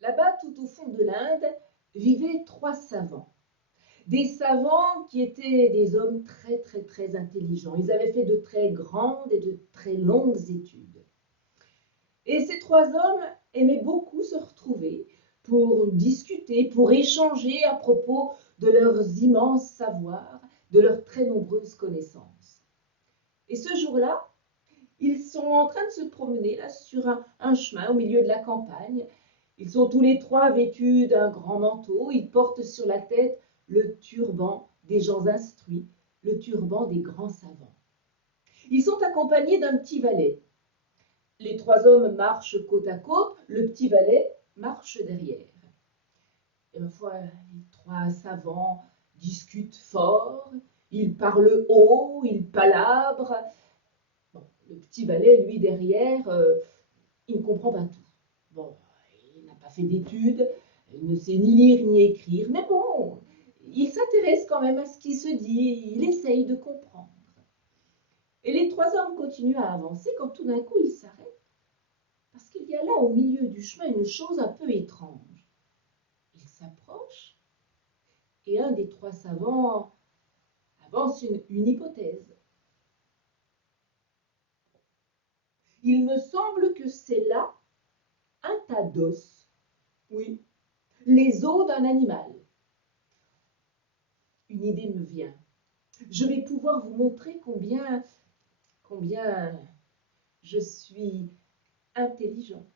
Là-bas, tout au fond de l'Inde, vivaient trois savants. Des savants qui étaient des hommes très très très intelligents. Ils avaient fait de très grandes et de très longues études. Et ces trois hommes aimaient beaucoup se retrouver pour discuter, pour échanger à propos de leurs immenses savoirs, de leurs très nombreuses connaissances. Et ce jour-là, ils sont en train de se promener là, sur un chemin au milieu de la campagne. Ils sont tous les trois vêtus d'un grand manteau. Ils portent sur la tête le turban des gens instruits, le turban des grands savants. Ils sont accompagnés d'un petit valet. Les trois hommes marchent côte à côte, le petit valet marche derrière. Et ma foi, les trois savants discutent fort, ils parlent haut, ils palabrent. Bon, le petit valet, lui, derrière, il ne comprend pas tout. Bon, il n'a pas fait d'études, il ne sait ni lire ni écrire, mais bon, il s'intéresse quand même à ce qui se dit, il essaye de comprendre. Et les trois hommes continuent à avancer quand tout d'un coup ils s'arrêtent, parce qu'il y a là au milieu du chemin une chose un peu étrange. Ils s'approchent et un des trois savants avance une hypothèse. Il me semble que c'est là un tas d'os. Oui, les os d'un animal. Une idée me vient. Je vais pouvoir vous montrer combien je suis intelligent.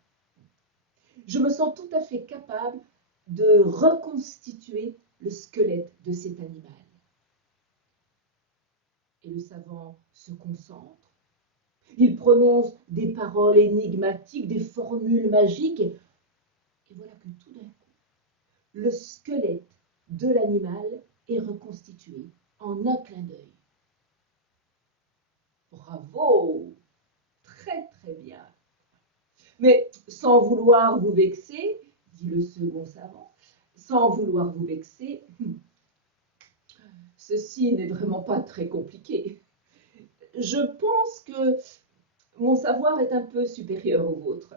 Je me sens tout à fait capable de reconstituer le squelette de cet animal. Et le savant se concentre. Il prononce des paroles énigmatiques, des formules magiques. Et voilà que tout d'un coup, le squelette de l'animal est reconstitué en un clin d'œil. Bravo! Très très bien. Mais sans vouloir vous vexer, dit le second savant, sans vouloir vous vexer, ceci n'est vraiment pas très compliqué. Je pense que mon savoir est un peu supérieur au vôtre.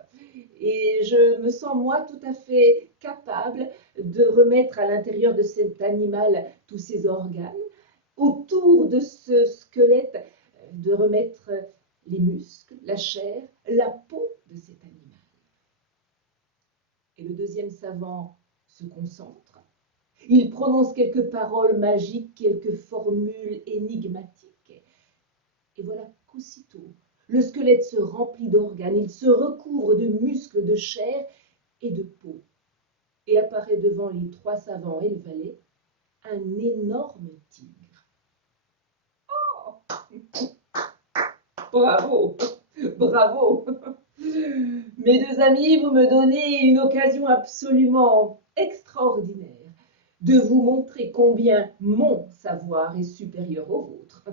Et je me sens, moi, tout à fait capable de remettre à l'intérieur de cet animal tous ses organes, autour de ce squelette, de remettre les muscles, la chair, la peau de cet animal. Et le deuxième savant se concentre. Il prononce quelques paroles magiques, quelques formules énigmatiques. Et voilà qu'aussitôt, le squelette se remplit d'organes, il se recouvre de muscles, de chair et de peau. Et apparaît devant les trois savants et le valet un énorme tigre. Oh, bravo, bravo. Mes deux amis, vous me donnez une occasion absolument extraordinaire de vous montrer combien mon savoir est supérieur au vôtre.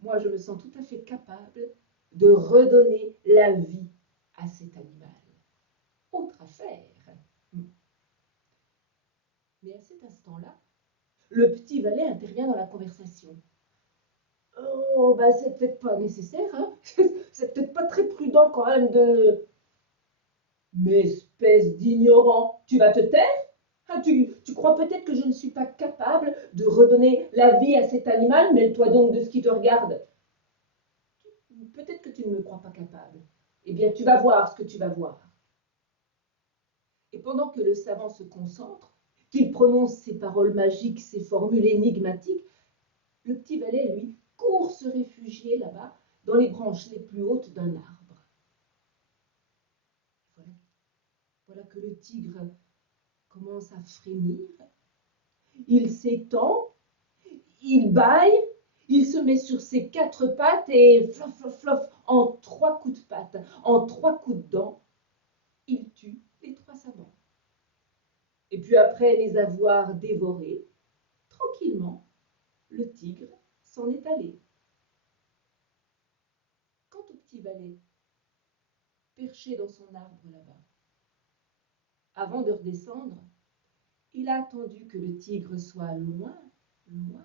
Moi, je me sens tout à fait capable de redonner la vie à cet animal. Autre affaire. Mais à cet instant-là, le petit valet intervient dans la conversation. Oh, bah c'est peut-être pas nécessaire, hein. C'est peut-être pas très prudent quand même de... Mais espèce d'ignorant, tu vas te taire? Ah, tu crois peut-être que je ne suis pas capable de redonner la vie à cet animal? Mêle-toi donc de ce qui te regarde. Peut-être que tu ne me crois pas capable. Eh bien, tu vas voir ce que tu vas voir. Et pendant que le savant se concentre, qu'il prononce ses paroles magiques, ses formules énigmatiques, le petit valet, lui, court se réfugier là-bas, dans les branches les plus hautes d'un arbre. Voilà que le tigre commence à frémir, il s'étend, il bâille, il se met sur ses quatre pattes et flof, flof, flof, en trois coups de patte, en trois coups de dents, il tue les trois savants. Et puis après les avoir dévorés, tranquillement, le tigre s'en est allé. Quant au petit valet, perché dans son arbre là-bas, avant de redescendre, il a attendu que le tigre soit loin, loin,